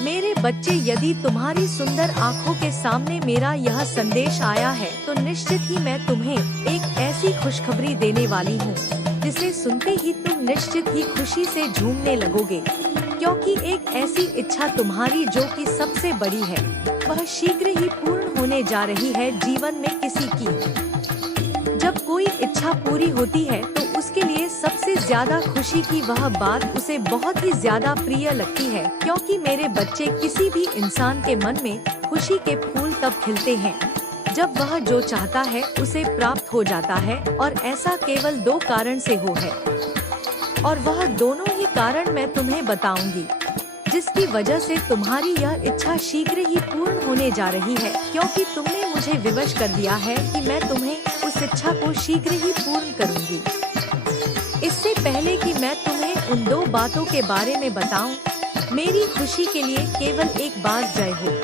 मेरे बच्चे, यदि तुम्हारी सुंदर आँखों के सामने मेरा यह संदेश आया है तो निश्चित ही मैं तुम्हें एक ऐसी खुशखबरी देने वाली हूँ जिसे सुनते ही तुम निश्चित ही खुशी से झूमने लगोगे, क्योंकि एक ऐसी इच्छा तुम्हारी जो कि सबसे बड़ी है वह शीघ्र ही पूर्ण होने जा रही है जीवन में किसी की। जब कोई इच्छा पूरी होती है तो उसके लिए सबसे ज्यादा खुशी की वह बात उसे बहुत ही ज्यादा प्रिय लगती है, क्योंकि मेरे बच्चे, किसी भी इंसान के मन में खुशी के फूल तब खिलते हैं जब वह जो चाहता है उसे प्राप्त हो जाता है, और ऐसा केवल दो कारण से हो है, और वह दोनों ही कारण मैं तुम्हें बताऊंगी, जिसकी वजह से तुम्हारी यह इच्छा शीघ्र ही पूर्ण होने जा रही है, क्योंकि तुमने मुझे विवश कर दिया है कि मैं तुम्हें उस इच्छा को शीघ्र ही पूर्ण करूंगी। इससे पहले कि मैं तुम्हें उन दो बातों के बारे में बताऊं, मेरी खुशी के लिए केवल एक बार जय हो।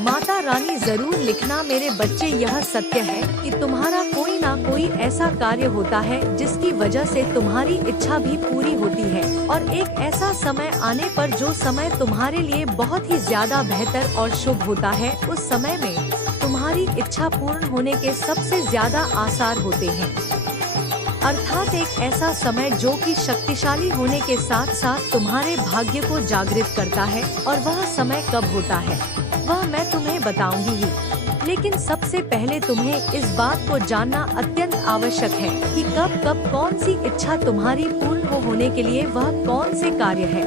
माता रानी जरूर लिखना मेरे बच्चे, यह सत्य है कि तुम्हारा कोई ना कोई ऐसा कार्य होता है जिसकी वजह से तुम्हारी इच्छा भी पूरी होती है, और एक ऐसा समय आने पर जो समय तुम्हारे लिए बहुत ही ज्यादा बेहतर और शुभ होता है, उस समय में तुम्हारी इच्छा पूर्ण होने के सबसे ज्यादा आसार होते हैं। अर्थात एक ऐसा समय जो कि शक्तिशाली होने के साथ साथ तुम्हारे भाग्य को जागृत करता है, और वह समय कब होता है वह मैं तुम्हें बताऊंगी ही, लेकिन सबसे पहले तुम्हें इस बात को जानना अत्यंत आवश्यक है कि कब कब कौन सी इच्छा तुम्हारी पूर्ण होने के लिए वह कौन से कार्य है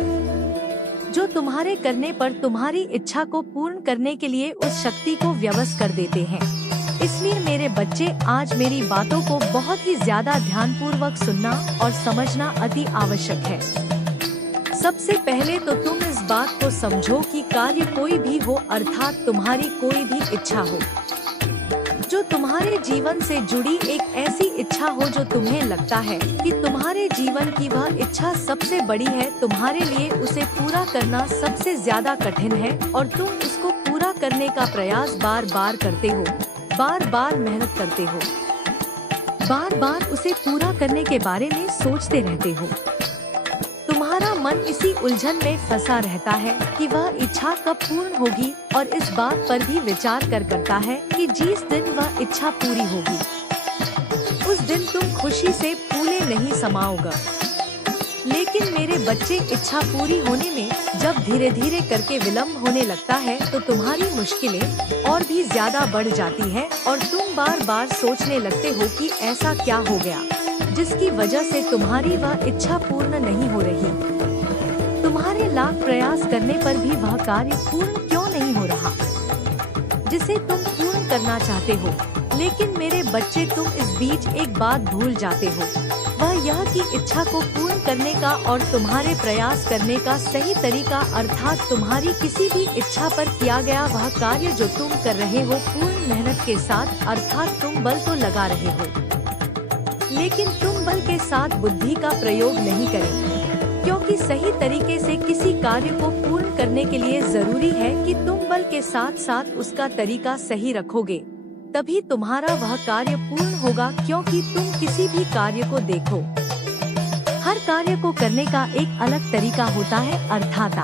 जो तुम्हारे करने पर तुम्हारी इच्छा को पूर्ण करने के लिए उस शक्ति को व्यवस्थ कर देते हैं। इसलिए मेरे बच्चे, आज मेरी बातों को बहुत ही ज्यादा ध्यानपूर्वक सुनना और समझना अति आवश्यक है। सबसे पहले तो तुम इस बात को समझो कि कार्य कोई भी हो, अर्थात तुम्हारी कोई भी इच्छा हो जो तुम्हारे जीवन से जुड़ी एक ऐसी इच्छा हो जो तुम्हें लगता है कि तुम्हारे जीवन की वह इच्छा सबसे बड़ी है, तुम्हारे लिए उसे पूरा करना सबसे ज्यादा कठिन है, और तुम उसको पूरा करने का प्रयास बार बार करते हो, बार बार मेहनत करते हो, बार बार उसे पूरा करने के बारे में सोचते रहते हो। तुम्हारा मन इसी उलझन में फंसा रहता है कि वह इच्छा कब पूर्ण होगी, और इस बात पर भी विचार करता है कि जिस दिन वह इच्छा पूरी होगी उस दिन तुम खुशी से फूले नहीं समाओगे। लेकिन मेरे बच्चे, इच्छा पूरी होने में जब धीरे धीरे करके विलम्ब होने लगता है तो तुम्हारी मुश्किलें और भी ज्यादा बढ़ जाती है, और तुम बार बार सोचने लगते हो कि ऐसा क्या हो गया जिसकी वजह से तुम्हारी वह इच्छा पूर्ण नहीं हो रही। तुम्हारे लाख प्रयास करने पर भी वह कार्य पूर्ण क्यों नहीं हो रहा जिसे तुम पूर्ण करना चाहते हो। लेकिन मेरे बच्चे, तुम इस बीच एक बात भूल जाते हो, वह यह कि इच्छा को पूर्ण करने का और तुम्हारे प्रयास करने का सही तरीका, अर्थात तुम्हारी किसी भी इच्छा पर किया गया वह कार्य जो तुम कर रहे हो पूर्ण मेहनत के साथ, अर्थात तुम बल तो लगा रहे हो, लेकिन तुम बल के साथ बुद्धि का प्रयोग नहीं करें, क्योंकि सही तरीके से किसी कार्य को पूर्ण करने के लिए जरूरी है कि तुम बल के साथ साथ उसका तरीका सही रखोगे, तभी तुम्हारा वह कार्य पूर्ण होगा। क्योंकि तुम किसी भी कार्य को देखो, हर कार्य को करने का एक अलग तरीका होता है, अर्थात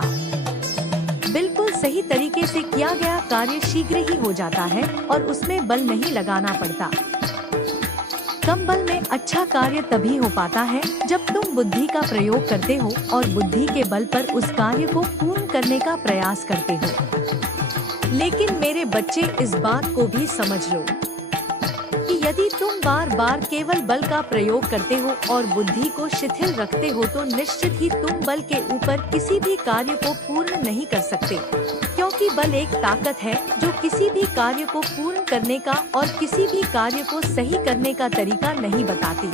बिल्कुल सही तरीके से किया गया कार्य शीघ्र ही हो जाता है और उसमें बल नहीं लगाना पड़ता। कम बल में अच्छा कार्य तभी हो पाता है जब तुम बुद्धि का प्रयोग करते हो और बुद्धि के बल पर उस कार्य को पूर्ण करने का प्रयास करते हो। लेकिन मेरे बच्चे, इस बात को भी समझ लो कि यदि तुम बार बार केवल बल का प्रयोग करते हो और बुद्धि को शिथिल रखते हो तो निश्चित ही तुम बल के ऊपर किसी भी कार्य को पूर्ण नहीं कर सकते, क्योंकि बल एक ताकत है जो किसी भी कार्य को पूर्ण करने का और किसी भी कार्य को सही करने का तरीका नहीं बताती।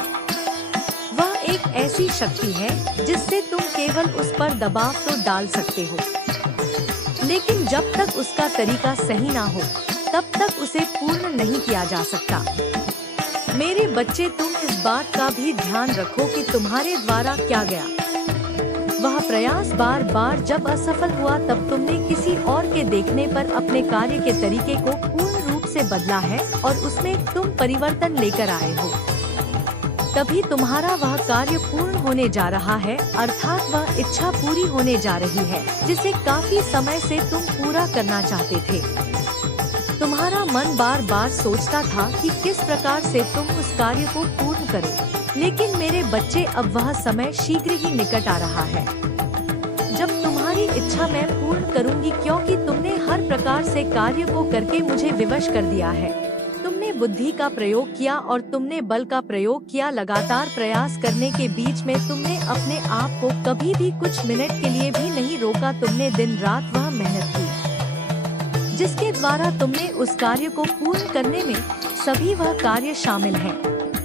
वह एक ऐसी शक्ति है जिससे तुम केवल उस पर दबाव तो डाल सकते हो, लेकिन जब तक उसका तरीका सही ना हो तब तक उसे पूर्ण नहीं किया जा सकता। मेरे बच्चे, तुम इस बात का भी ध्यान रखो कि तुम्हारे द्वारा क्या गया वह प्रयास बार बार जब असफल हुआ तब तुमने किसी और के देखने पर अपने कार्य के तरीके को पूर्ण रूप से बदला है और उसमें तुम परिवर्तन लेकर आए हो। तभी तुम्हारा वह कार्य पूर्ण होने जा रहा है, अर्थात वह इच्छा पूरी होने जा रही है जिसे काफी समय से तुम पूरा करना चाहते थे। तुम्हारा मन बार बार सोचता था कि किस प्रकार से तुम उस कार्य को पूर्ण करो, लेकिन मेरे बच्चे अब वह समय शीघ्र ही निकट आ रहा है जब तुम्हारी इच्छा मैं पूर्ण करूंगी, क्योंकि तुमने हर प्रकार से कार्य को करके मुझे विवश कर दिया है। तुमने बुद्धि का प्रयोग किया और तुमने बल का प्रयोग किया। लगातार प्रयास करने के बीच में तुमने अपने आप को कभी भी कुछ मिनट के लिए भी नहीं रोका। तुमने दिन रात वह मेहनत की जिसके द्वारा तुमने उस कार्य को पूर्ण करने में सभी वह कार्य शामिल हैं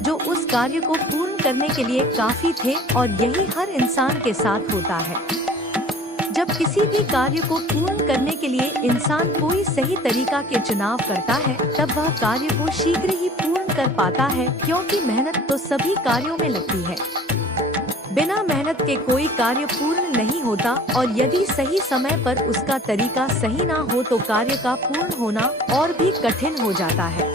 जो उस कार्य को पूर्ण करने के लिए काफी थे, और यही हर इंसान के साथ होता है। जब किसी भी कार्य को पूर्ण करने के लिए इंसान कोई सही तरीका के चुनाव करता है, तब वह कार्य को शीघ्र ही पूर्ण कर पाता है, क्योंकि मेहनत तो सभी कार्यों में लगती है। बिना मेहनत के कोई कार्य पूर्ण नहीं होता, और यदि सही समय पर उसका तरीका सही ना हो तो कार्य का पूर्ण होना और भी कठिन हो जाता है।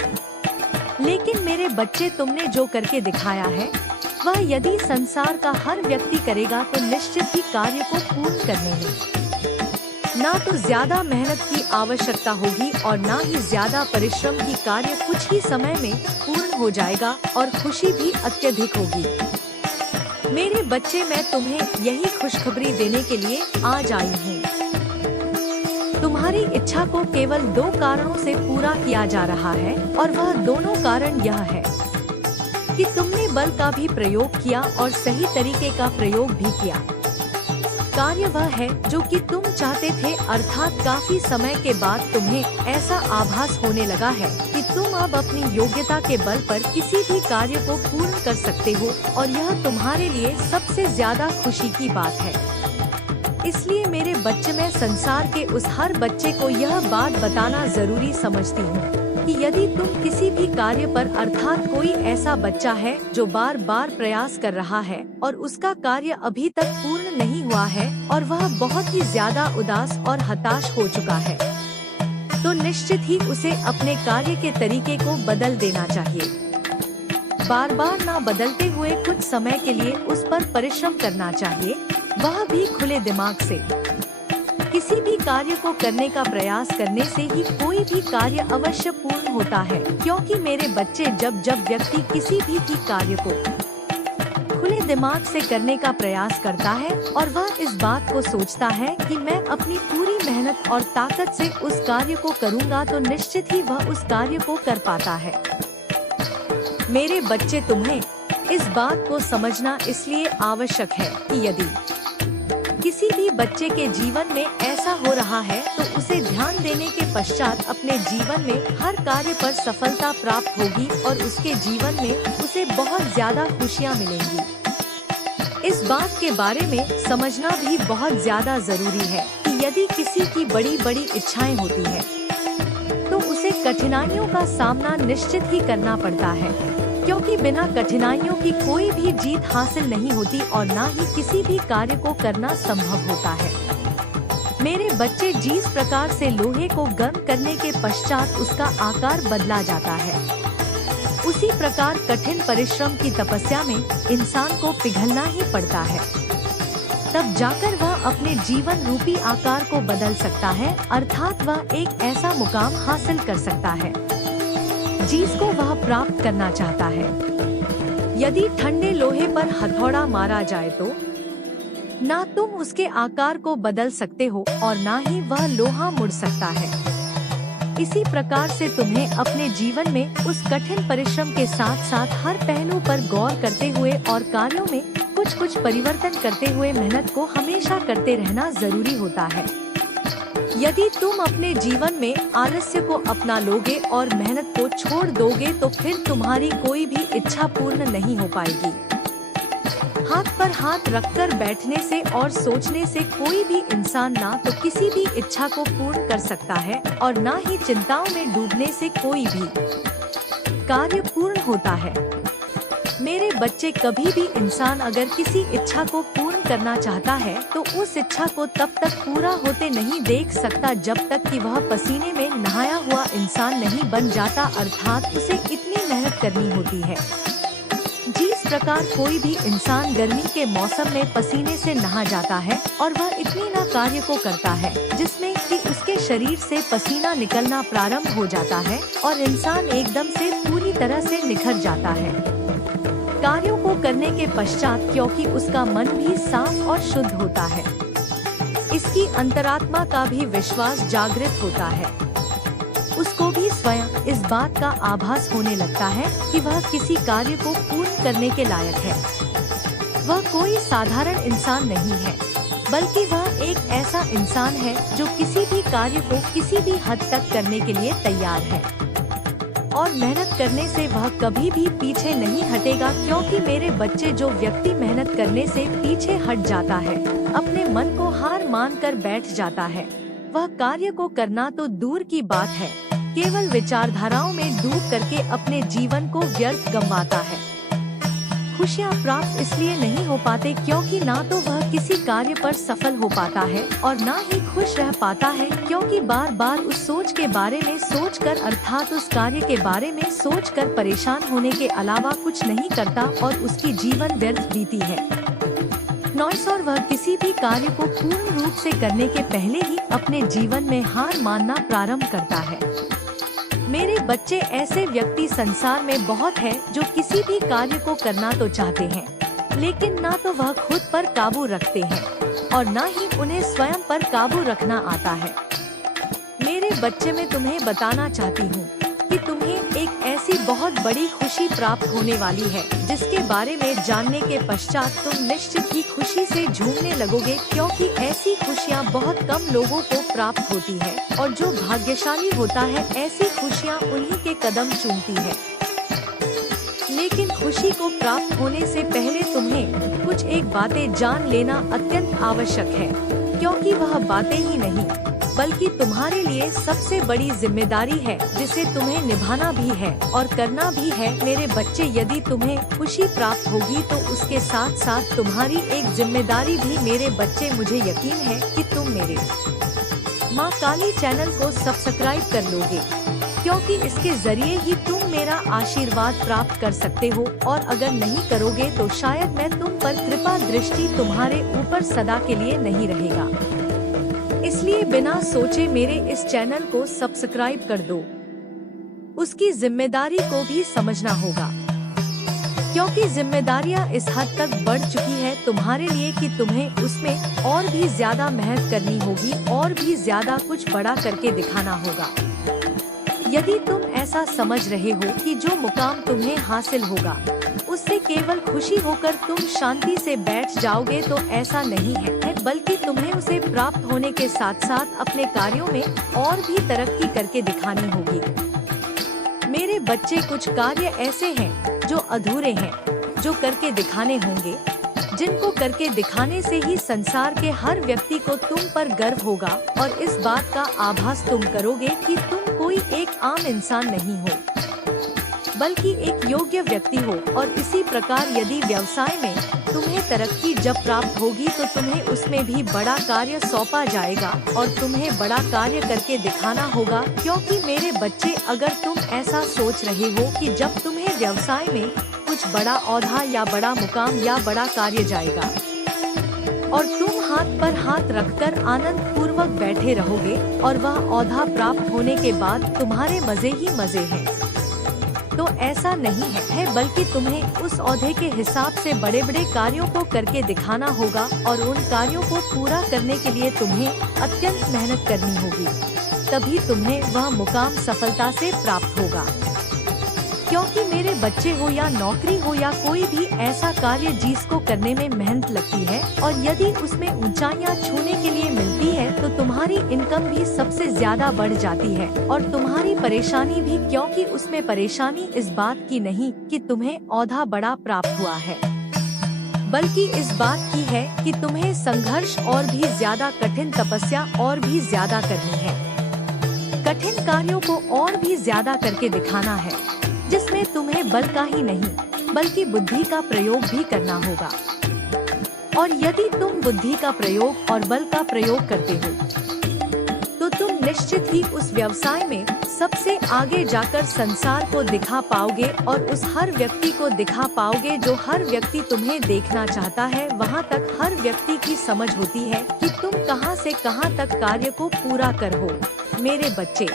लेकिन मेरे बच्चे, तुमने जो करके दिखाया है वह यदि संसार का हर व्यक्ति करेगा तो निश्चित ही कार्य को पूर्ण करने में ना तो ज्यादा मेहनत की आवश्यकता होगी और ना ही ज्यादा परिश्रम की। कार्य कुछ ही समय में पूर्ण हो जाएगा और खुशी भी अत्यधिक होगी। मेरे बच्चे, मैं तुम्हें यही खुशखबरी देने के लिए आज आई हूँ। तुम्हारी इच्छा को केवल 2 कारणों से पूरा किया जा रहा है, और वह दोनों कारण यह है कि तुमने बल का भी प्रयोग किया और सही तरीके का प्रयोग भी किया। कार्य वह है जो कि तुम चाहते थे, अर्थात काफी समय के बाद तुम्हें ऐसा आभास होने लगा है कि तुम अब अपनी योग्यता के बल पर किसी भी कार्य को पूर्ण कर सकते हो, और यह तुम्हारे लिए सबसे ज्यादा खुशी की बात है। इसलिए मेरे बच्चे, मैं संसार के उस हर बच्चे को यह बात बताना जरूरी समझती हूँ कि यदि तुम किसी भी कार्य पर, अर्थात कोई ऐसा बच्चा है जो बार बार प्रयास कर रहा है और उसका कार्य अभी तक पूर्ण नहीं हुआ है और वह बहुत ही ज्यादा उदास और हताश हो चुका है, तो निश्चित ही उसे अपने कार्य के तरीके को बदल देना चाहिए। बार बार ना बदलते हुए कुछ समय के लिए उस पर परिश्रम करना चाहिए, वह भी खुले दिमाग से। किसी भी कार्य को करने का प्रयास करने से ही कोई भी कार्य अवश्य पूर्ण होता है, क्योंकि मेरे बच्चे, जब जब व्यक्ति किसी भी कार्य को खुले दिमाग से करने का प्रयास करता है और वह इस बात को सोचता है कि मैं अपनी पूरी मेहनत और ताकत से उस कार्य को करूँगा, तो निश्चित ही वह उस कार्य को कर पाता है। मेरे बच्चे, तुम्हें इस बात को समझना इसलिए आवश्यक है कि यदि किसी भी बच्चे के जीवन में ऐसा हो रहा है तो उसे ध्यान देने के पश्चात अपने जीवन में हर कार्य पर सफलता प्राप्त होगी और उसके जीवन में उसे बहुत ज्यादा खुशियाँ मिलेंगी। इस बात के बारे में समझना भी बहुत ज्यादा जरूरी है कि यदि किसी की बड़ी बड़ी इच्छाएं होती है तो उसे कठिनाइयों का सामना निश्चित ही करना पड़ता है, क्योंकि बिना कठिनाइयों की कोई भी जीत हासिल नहीं होती और ना ही किसी भी कार्य को करना संभव होता है। मेरे बच्चे, जिस प्रकार से लोहे को गर्म करने के पश्चात उसका आकार बदला जाता है, उसी प्रकार कठिन परिश्रम की तपस्या में इंसान को पिघलना ही पड़ता है, तब जाकर वह अपने जीवन रूपी आकार को बदल सकता है, अर्थात वह एक ऐसा मुकाम हासिल कर सकता है जिसको वह प्राप्त करना चाहता है। यदि ठंडे लोहे पर हथौड़ा मारा जाए तो ना तुम उसके आकार को बदल सकते हो और ना ही वह लोहा मुड़ सकता है। इसी प्रकार से तुम्हें अपने जीवन में उस कठिन परिश्रम के साथ साथ हर पहलू पर गौर करते हुए और कार्यों में कुछ कुछ परिवर्तन करते हुए मेहनत को हमेशा करते रहना जरूरी होता है। यदि तुम अपने जीवन में आलस्य को अपना लोगे और मेहनत को छोड़ दोगे तो फिर तुम्हारी कोई भी इच्छा पूर्ण नहीं हो पाएगी। हाथ पर हाथ रखकर बैठने से और सोचने से कोई भी इंसान ना तो किसी भी इच्छा को पूर्ण कर सकता है और ना ही चिंताओं में डूबने से कोई भी कार्य पूर्ण होता है। मेरे बच्चे, कभी भी इंसान अगर किसी इच्छा को पूर्ण करना चाहता है तो उस इच्छा को तब तक पूरा होते नहीं देख सकता जब तक कि वह पसीने में नहाया हुआ इंसान नहीं बन जाता, अर्थात उसे इतनी मेहनत करनी होती है। जिस प्रकार कोई भी इंसान गर्मी के मौसम में पसीने से नहा जाता है और वह इतनी ना कार्य को करता है जिसमें कि उसके शरीर से पसीना निकलना प्रारंभ हो जाता है और इंसान एकदम से पूरी तरह से निखर जाता है कार्यों को करने के पश्चात, क्योंकि उसका मन भी साफ और शुद्ध होता है। इसकी अंतरात्मा का भी विश्वास जागृत होता है। उसको भी स्वयं इस बात का आभास होने लगता है कि वह किसी कार्य को पूर्ण करने के लायक है। वह कोई साधारण इंसान नहीं है, बल्कि वह एक ऐसा इंसान है जो किसी भी कार्य को किसी भी हद तक करने के लिए तैयार है और मेहनत करने से वह कभी भी पीछे नहीं हटेगा, क्योंकि मेरे बच्चे, जो व्यक्ति मेहनत करने से पीछे हट जाता है, अपने मन को हार मानकर बैठ जाता है, वह कार्य को करना तो दूर की बात है, केवल विचारधाराओं में डूब करके अपने जीवन को व्यर्थ गंवाता है। खुशियाँ प्राप्त इसलिए नहीं हो पाते क्योंकि ना तो वह किसी कार्य पर सफल हो पाता है और ना ही खुश रह पाता है, क्योंकि बार बार उस सोच के बारे में सोचकर, अर्थात उस कार्य के बारे में सोचकर परेशान होने के अलावा कुछ नहीं करता और उसकी जीवन व्यर्थ बीती है। नॉइस और वह किसी भी कार्य को पूर्ण रूप से करने के पहले ही अपने जीवन में हार मानना प्रारंभ करता है। मेरे बच्चे ऐसे व्यक्ति संसार में बहुत हैं जो किसी भी कार्य को करना तो चाहते हैं, लेकिन ना तो वह खुद पर काबू रखते हैं और ना ही उन्हें स्वयं पर काबू रखना आता है। मेरे बच्चे, मैं तुम्हें बताना चाहती हूँ कि तुम्हें एक ऐसी बहुत बड़ी खुशी प्राप्त होने वाली है जिसके बारे में जानने के पश्चात तुम निश्चित ही खुशी से झूमने लगोगे, क्योंकि ऐसी खुशियाँ बहुत कम लोगों को प्राप्त होती है और जो भाग्यशाली होता है ऐसी खुशियाँ उन्हीं के कदम चूमती है। लेकिन खुशी को प्राप्त होने से पहले तुम्हें कुछ एक बातें जान लेना अत्यंत आवश्यक है, क्योंकि वह बातें ही नहीं बल्कि तुम्हारे लिए सबसे बड़ी जिम्मेदारी है जिसे तुम्हें निभाना भी है और करना भी है। मेरे बच्चे, यदि तुम्हें खुशी प्राप्त होगी तो उसके साथ साथ तुम्हारी एक जिम्मेदारी भी। मेरे बच्चे, मुझे यकीन है कि तुम मेरे माँ काली चैनल को सब्सक्राइब कर लोगे, क्योंकि इसके जरिए ही तुम मेरा आशीर्वाद प्राप्त कर सकते हो, और अगर नहीं करोगे तो शायद मैं तुम पर कृपा दृष्टि तुम्हारे ऊपर सदा के लिए नहीं रहेगा। इसलिए बिना सोचे मेरे इस चैनल को सब्सक्राइब कर दो। उसकी जिम्मेदारी को भी समझना होगा, क्योंकि जिम्मेदारियां इस हद तक बढ़ चुकी है तुम्हारे लिए कि तुम्हें उसमें और भी ज्यादा मेहनत करनी होगी और भी ज्यादा कुछ बड़ा करके दिखाना होगा। यदि तुम ऐसा समझ रहे हो कि जो मुकाम तुम्हें हासिल होगा उससे केवल खुशी होकर तुम शांति से बैठ जाओगे, तो ऐसा नहीं है, बल्कि तुम्हें उसे प्राप्त होने के साथ साथ अपने कार्यों में और भी तरक्की करके दिखानी होगी। मेरे बच्चे, कुछ कार्य ऐसे हैं जो अधूरे हैं, जो करके दिखाने होंगे, जिनको करके दिखाने से ही संसार के हर व्यक्ति को तुम पर गर्व होगा और इस बात का आभास तुम करोगे कि तुम कोई एक आम इंसान नहीं हो, बल्कि एक योग्य व्यक्ति हो। और इसी प्रकार यदि व्यवसाय में तुम्हें तरक्की जब प्राप्त होगी तो तुम्हें उसमें भी बड़ा कार्य सौंपा जाएगा और तुम्हें बड़ा कार्य करके दिखाना होगा, क्योंकि मेरे बच्चे, अगर तुम ऐसा सोच रहे हो कि जब तुम्हें व्यवसाय में कुछ बड़ा औहदा या बड़ा मुकाम या बड़ा कार्य जाएगा और तुम हाथ पर हाथ रखकर आनंद पूर्वक बैठे रहोगे और वह औहदा प्राप्त होने के बाद तुम्हारे मजे ही मजे हैं, तो ऐसा नहीं है, बल्कि तुम्हें उस ओहदे के हिसाब से बड़े बड़े कार्यों को करके दिखाना होगा और उन कार्यों को पूरा करने के लिए तुम्हें अत्यंत मेहनत करनी होगी, तभी तुम्हें वह मुकाम सफलता से प्राप्त होगा। क्योंकि मेरे बच्चे, हो या नौकरी हो या कोई भी ऐसा कार्य जिसको करने में मेहनत लगती है और यदि उसमें ऊंचाइयां छूने के लिए मिलती है तो तुम्हारी इनकम भी सबसे ज्यादा बढ़ जाती है और तुम्हारी परेशानी भी, क्योंकि उसमें परेशानी इस बात की नहीं कि तुम्हें औहदा बड़ा प्राप्त हुआ है, बल्कि इस बात की है कि तुम्हें संघर्ष और भी ज्यादा, कठिन तपस्या और भी ज्यादा करनी है, कठिन कार्यों को और भी ज्यादा करके दिखाना है, जिसमें तुम्हें बल का ही नहीं बल्कि बुद्धि का प्रयोग भी करना होगा। और यदि तुम बुद्धि का प्रयोग और बल का प्रयोग करते हो तो तुम निश्चित ही उस व्यवसाय में सबसे आगे जाकर संसार को दिखा पाओगे और उस हर व्यक्ति को दिखा पाओगे जो हर व्यक्ति तुम्हें देखना चाहता है। वहाँ तक हर व्यक्ति की समझ होती है कि तुम कहाँ से कहाँ तक कार्य को पूरा कर हो। मेरे बच्चे,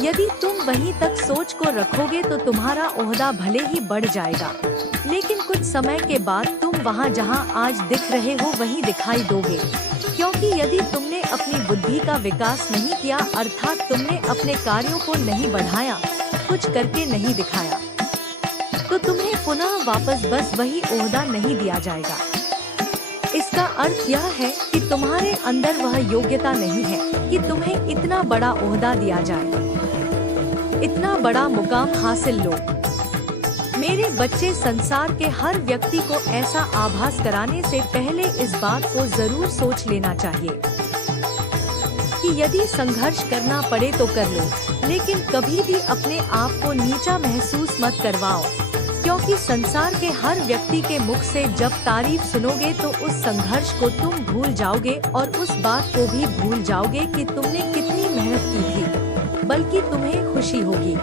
यदि तुम वहीं तक सोच को रखोगे तो तुम्हारा ओहदा भले ही बढ़ जाएगा, लेकिन कुछ समय के बाद तुम वहाँ जहाँ आज दिख रहे हो वहीं दिखाई दोगे। क्योंकि यदि तुमने अपनी बुद्धि का विकास नहीं किया, अर्थात तुमने अपने कार्यों को नहीं बढ़ाया, कुछ करके नहीं दिखाया, तो तुम्हें पुनः वापस बस वही ओहदा नहीं दिया जाएगा। इसका अर्थ यह है कि तुम्हारे अंदर वह योग्यता नहीं है कि तुम्हें इतना बड़ा ओहदा दिया जाए, इतना बड़ा मुकाम हासिल लो। मेरे बच्चे, संसार के हर व्यक्ति को ऐसा आभास कराने से पहले इस बात को जरूर सोच लेना चाहिए कि यदि संघर्ष करना पड़े तो कर लो, लेकिन कभी भी अपने आप को नीचा महसूस मत करवाओ। क्योंकि संसार के हर व्यक्ति के मुख से जब तारीफ सुनोगे तो उस संघर्ष को तुम भूल जाओगे और उस बात को भी भूल जाओगे कि तुमने कितनी मेहनत की थी, बल्कि तुम्हें खुशी होगी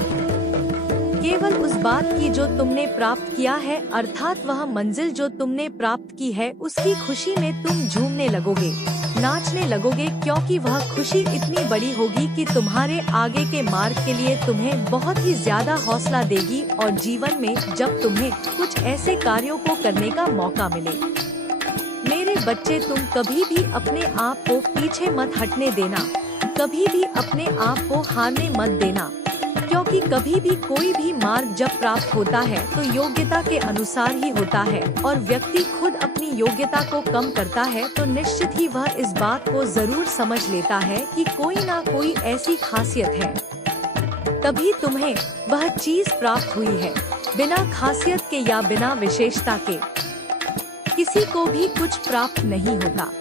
केवल उस बात की जो तुमने प्राप्त किया है, अर्थात वह मंजिल जो तुमने प्राप्त की है, उसकी खुशी में तुम झूमने लगोगे, नाचने लगोगे, क्योंकि वह खुशी इतनी बड़ी होगी कि तुम्हारे आगे के मार्ग के लिए तुम्हें बहुत ही ज्यादा हौसला देगी। और जीवन में जब तुम्हें कुछ ऐसे कार्यों को करने का मौका मिले, मेरे बच्चे, तुम कभी भी अपने आप को पीछे मत हटने देना, कभी भी अपने आप को हारने मत देना। क्योंकि कभी भी कोई भी मार्ग जब प्राप्त होता है तो योग्यता के अनुसार ही होता है, और व्यक्ति खुद अपनी योग्यता को कम करता है तो निश्चित ही वह इस बात को जरूर समझ लेता है कि कोई ना कोई ऐसी खासियत है, तभी तुम्हें वह चीज प्राप्त हुई है। बिना खासियत के या बिना विशेषता के किसी को भी कुछ प्राप्त नहीं होता।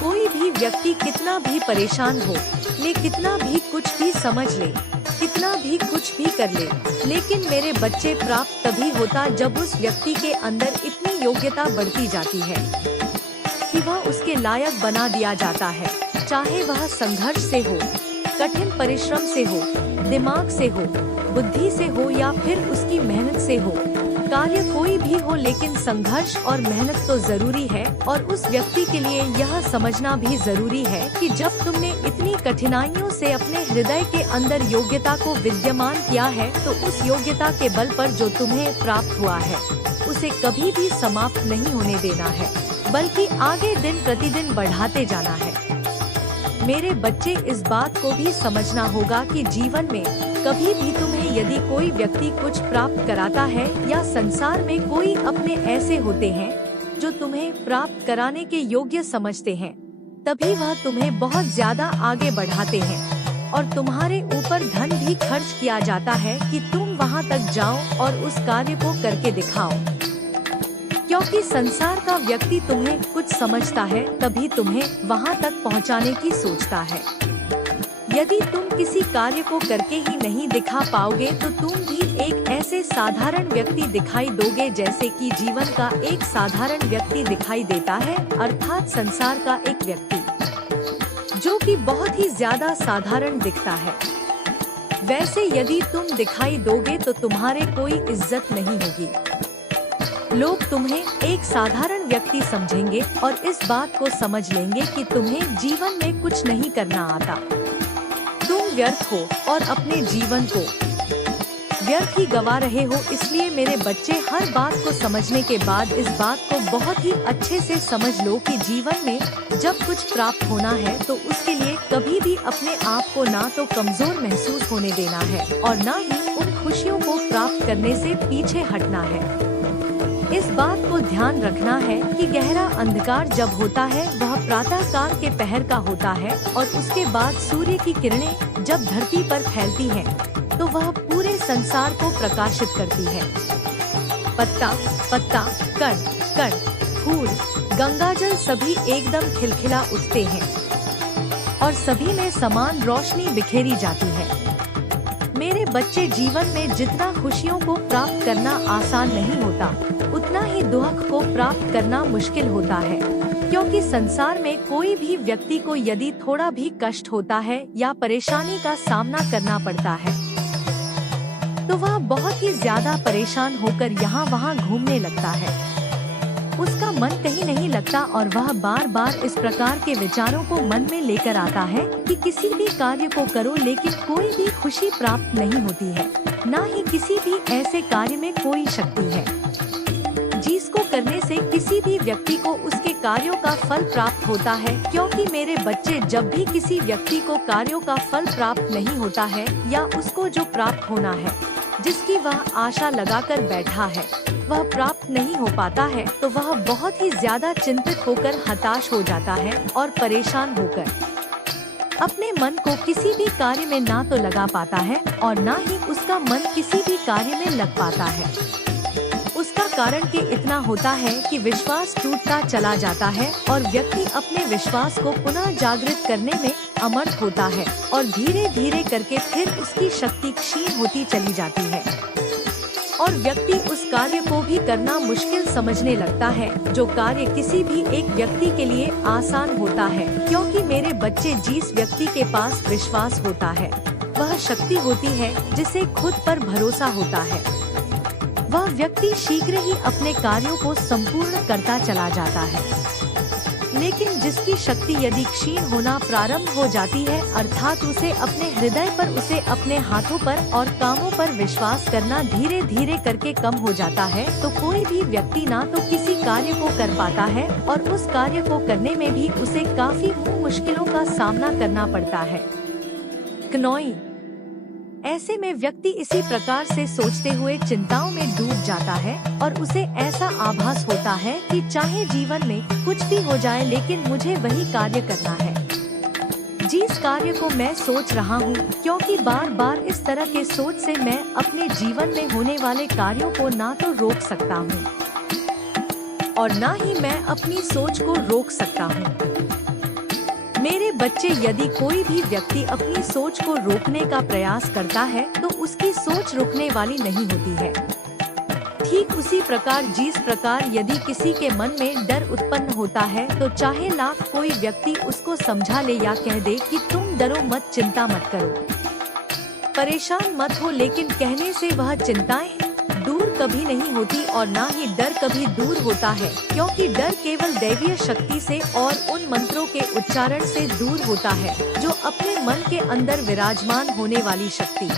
कोई भी व्यक्ति कितना भी परेशान हो ले, कितना भी कुछ भी समझ ले, कितना भी कुछ भी कर ले, लेकिन मेरे बच्चे, प्राप्त तभी होता जब उस व्यक्ति के अंदर इतनी योग्यता बढ़ती जाती है कि वह उसके लायक बना दिया जाता है। चाहे वह संघर्ष से हो, कठिन परिश्रम से हो, दिमाग से हो, बुद्धि से हो या फिर उसकी मेहनत से हो, कार्य कोई भी हो, लेकिन संघर्ष और मेहनत तो जरूरी है। और उस व्यक्ति के लिए यह समझना भी जरूरी है कि जब तुमने इतनी कठिनाइयों से अपने हृदय के अंदर योग्यता को विद्यमान किया है, तो उस योग्यता के बल पर जो तुम्हें प्राप्त हुआ है उसे कभी भी समाप्त नहीं होने देना है, बल्कि आगे दिन प्रतिदिन बढ़ाते जाना है। मेरे बच्चे, इस बात को भी समझना होगा कि जीवन में कभी भी तुम्हें यदि कोई व्यक्ति कुछ प्राप्त कराता है या संसार में कोई अपने ऐसे होते हैं जो तुम्हें प्राप्त कराने के योग्य समझते हैं, तभी वह तुम्हें बहुत ज्यादा आगे बढ़ाते हैं और तुम्हारे ऊपर धन भी खर्च किया जाता है कि तुम वहां तक जाओ और उस कार्य को करके दिखाओ। क्योंकि संसार का व्यक्ति तुम्हें कुछ समझता है तभी तुम्हें वहां तक पहुंचाने की सोचता है। यदि तुम किसी कार्य को करके ही नहीं दिखा पाओगे तो तुम भी एक ऐसे साधारण व्यक्ति दिखाई दोगे जैसे कि जीवन का एक साधारण व्यक्ति दिखाई देता है, अर्थात संसार का एक व्यक्ति जो कि बहुत ही ज्यादा साधारण दिखता है। वैसे यदि तुम दिखाई दोगे तो तुम्हारे कोई इज्जत नहीं होगी। लोग तुम्हें एक साधारण व्यक्ति समझेंगे और इस बात को समझ लेंगे कि तुम्हें जीवन में कुछ नहीं करना आता। तुम व्यर्थ हो और अपने जीवन को व्यर्थ ही गवा रहे हो। इसलिए मेरे बच्चे, हर बात को समझने के बाद इस बात को बहुत ही अच्छे से समझ लो कि जीवन में जब कुछ प्राप्त होना है तो उसके लिए कभी भी अपने आप को ना तो कमजोर महसूस होने देना है और ना ही उन खुशियों को प्राप्त करने से पीछे हटना है। इस बात को ध्यान रखना है कि गहरा अंधकार जब होता है वह प्रातः काल के पहर का होता है और उसके बाद सूर्य की किरणें जब धरती पर फैलती हैं, तो वह पूरे संसार को प्रकाशित करती है। पत्ता पत्ता, कण कण, फूल, गंगाजल सभी एकदम खिलखिला उठते हैं और सभी में समान रोशनी बिखेरी जाती है। मेरे बच्चे, जीवन में जितना खुशियों को प्राप्त करना आसान नहीं होता, उतना ही दुख को प्राप्त करना मुश्किल होता है। क्योंकि संसार में कोई भी व्यक्ति को यदि थोड़ा भी कष्ट होता है या परेशानी का सामना करना पड़ता है तो वह बहुत ही ज्यादा परेशान होकर यहाँ वहाँ घूमने लगता है। उसका मन कहीं नहीं लगता और वह बार बार इस प्रकार के विचारों को मन में लेकर आता है कि किसी भी कार्य को करो लेकिन कोई भी खुशी प्राप्त नहीं होती है, ना ही किसी भी ऐसे कार्य में कोई शक्ति है जिसको करने से किसी भी व्यक्ति को उसके कार्यों का फल प्राप्त होता है। क्योंकि मेरे बच्चे, जब भी किसी व्यक्ति को कार्यों का फल प्राप्त नहीं होता है या उसको जो प्राप्त होना है, जिसकी वह आशा लगाकर बैठा है, वह प्राप्त नहीं हो पाता है तो वह बहुत ही ज्यादा चिंतित होकर हताश हो जाता है और परेशान होकर अपने मन को किसी भी कार्य में ना तो लगा पाता है और ना ही उसका मन किसी भी कार्य में लग पाता है। उसका कारण कि इतना होता है कि विश्वास टूटता चला जाता है और व्यक्ति अपने विश्वास को पुनः जागृत करने में अमर्थ होता है और धीरे धीरे करके फिर उसकी शक्ति क्षीण होती चली जाती है और व्यक्ति उस कार्य को भी करना मुश्किल समझने लगता है जो कार्य किसी भी एक व्यक्ति के लिए आसान होता है। क्योंकि मेरे बच्चे, जिस व्यक्ति के पास विश्वास होता है वह शक्ति होती है जिसे खुद पर भरोसा होता है, वह व्यक्ति शीघ्र ही अपने कार्यों को संपूर्ण करता चला जाता है। लेकिन जिसकी शक्ति यदि क्षीण होना प्रारंभ हो जाती है, अर्थात उसे अपने हृदय पर, उसे अपने हाथों पर और कामों पर विश्वास करना धीरे धीरे करके कम हो जाता है, तो कोई भी व्यक्ति ना तो किसी कार्य को कर पाता है और उस कार्य को करने में भी उसे काफी मुश्किलों का सामना करना पड़ता है। कनोई, ऐसे में व्यक्ति इसी प्रकार से सोचते हुए चिंताओं में डूब जाता है और उसे ऐसा आभास होता है कि चाहे जीवन में कुछ भी हो जाए लेकिन मुझे वही कार्य करना है जिस कार्य को मैं सोच रहा हूँ। क्योंकि बार बार इस तरह के सोच से मैं अपने जीवन में होने वाले कार्यों को ना तो रोक सकता हूँ और ना ही मैं अपनी सोच को रोक सकता हूँ। मेरे बच्चे, यदि कोई भी व्यक्ति अपनी सोच को रोकने का प्रयास करता है तो उसकी सोच रुकने वाली नहीं होती है। ठीक उसी प्रकार जिस प्रकार यदि किसी के मन में डर उत्पन्न होता है तो चाहे लाख कोई व्यक्ति उसको समझा ले या कह दे कि तुम डरो मत, चिंता मत करो, परेशान मत हो, लेकिन कहने से वह चिंताएं दूर कभी नहीं होती और ना ही डर कभी दूर होता है। क्योंकि डर केवल दैवीय शक्ति से और उन मंत्रों के उच्चारण से दूर होता है जो अपने मन के अंदर विराजमान होने वाली शक्ति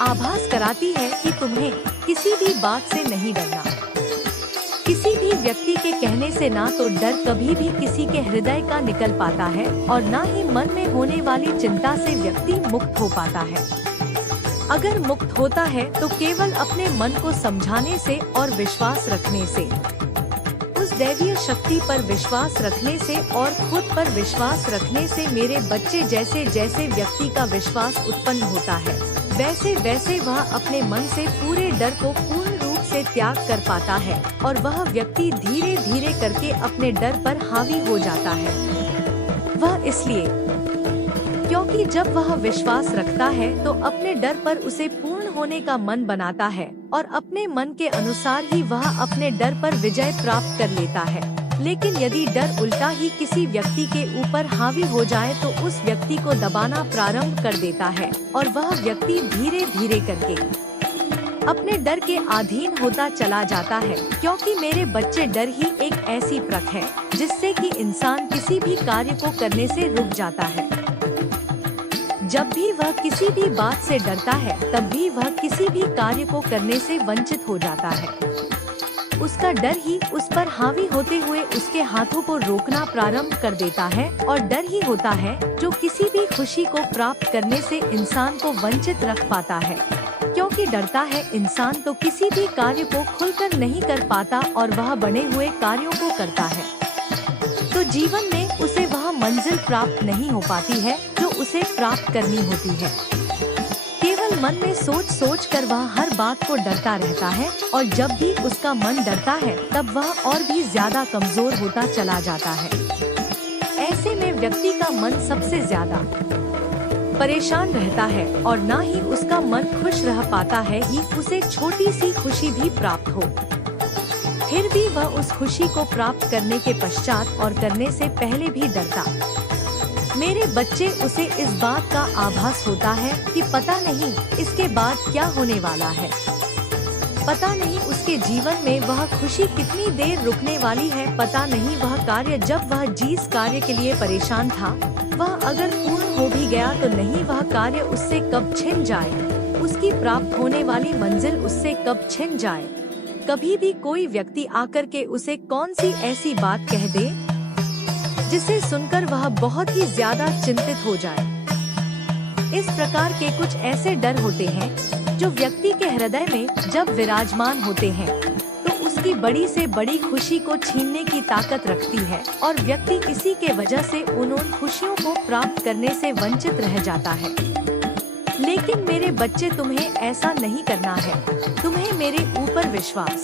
आभास कराती है कि तुम्हें किसी भी बात से नहीं डरना। किसी भी व्यक्ति के कहने से ना तो डर कभी भी किसी के हृदय का निकल पाता है और ना ही मन में होने वाली चिंता से व्यक्ति मुक्त हो पाता है। अगर मुक्त होता है तो केवल अपने मन को समझाने से और विश्वास रखने से, उस दैवीय शक्ति पर विश्वास रखने से और खुद पर विश्वास रखने से। मेरे बच्चे, जैसे जैसे व्यक्ति का विश्वास उत्पन्न होता है वैसे वैसे वह अपने मन से पूरे डर को पूर्ण रूप से त्याग कर पाता है और वह व्यक्ति धीरे धीरे करके अपने डर पर हावी हो जाता है। वह इसलिए क्योंकि जब वह विश्वास रखता है तो अपने डर पर उसे पूर्ण होने का मन बनाता है और अपने मन के अनुसार ही वह अपने डर पर विजय प्राप्त कर लेता है। लेकिन यदि डर उल्टा ही किसी व्यक्ति के ऊपर हावी हो जाए तो उस व्यक्ति को दबाना प्रारंभ कर देता है और वह व्यक्ति धीरे धीरे करके अपने डर के अधीन होता चला जाता है। क्योंकि मेरे बच्चे, डर ही एक ऐसी प्रक है जिससे कि इंसान किसी भी कार्य को करने से रुक जाता है। जब भी वह किसी भी बात से डरता है तब भी वह किसी भी कार्य को करने से वंचित हो जाता है। उसका डर ही उस पर हावी होते हुए उसके हाथों को रोकना प्रारंभ कर देता है और डर ही होता है जो किसी भी खुशी को प्राप्त करने से इंसान को वंचित रख पाता है। क्योंकि डरता है इंसान तो किसी भी कार्य को खुलकर नहीं कर पाता और वह बने हुए कार्यों को करता है तो जीवन में उसे वह मंजिल प्राप्त नहीं हो पाती है जो उसे प्राप्त करनी होती है। केवल मन में सोच सोच कर वह हर बात को डरता रहता है और जब भी उसका मन डरता है तब वह और भी ज्यादा कमजोर होता चला जाता है। ऐसे में व्यक्ति का मन सबसे ज्यादा परेशान रहता है और ना ही उसका मन खुश रह पाता है ही उसे छोटी सी खुशी भी प्राप्त हो फिर भी वह उस खुशी को प्राप्त करने के पश्चात और करने से पहले भी डरता। मेरे बच्चे, उसे इस बात का आभास होता है कि पता नहीं इसके बाद क्या होने वाला है। पता नहीं उसके जीवन में वह खुशी कितनी देर रुकने वाली है। पता नहीं वह कार्य, जब वह जिस कार्य के लिए परेशान था, वह अगर पूर्ण हो भी गया तो नहीं वह कार्य उससे कब छिन जाए, उसकी प्राप्त होने वाली मंजिल उससे कब छिन जाए। कभी भी कोई व्यक्ति आकर के उसे कौन सी ऐसी बात कह दे जिसे सुनकर वह बहुत ही ज्यादा चिंतित हो जाए। इस प्रकार के कुछ ऐसे डर होते हैं जो व्यक्ति के हृदय में जब विराजमान होते हैं तो उसकी बड़ी से बड़ी खुशी को छीनने की ताकत रखती है और व्यक्ति इसी के वजह से उन खुशियों को प्राप्त करने से वंचित रह जाता है। लेकिन मेरे बच्चे, तुम्हें ऐसा नहीं करना है। तुम्हें मेरे ऊपर विश्वास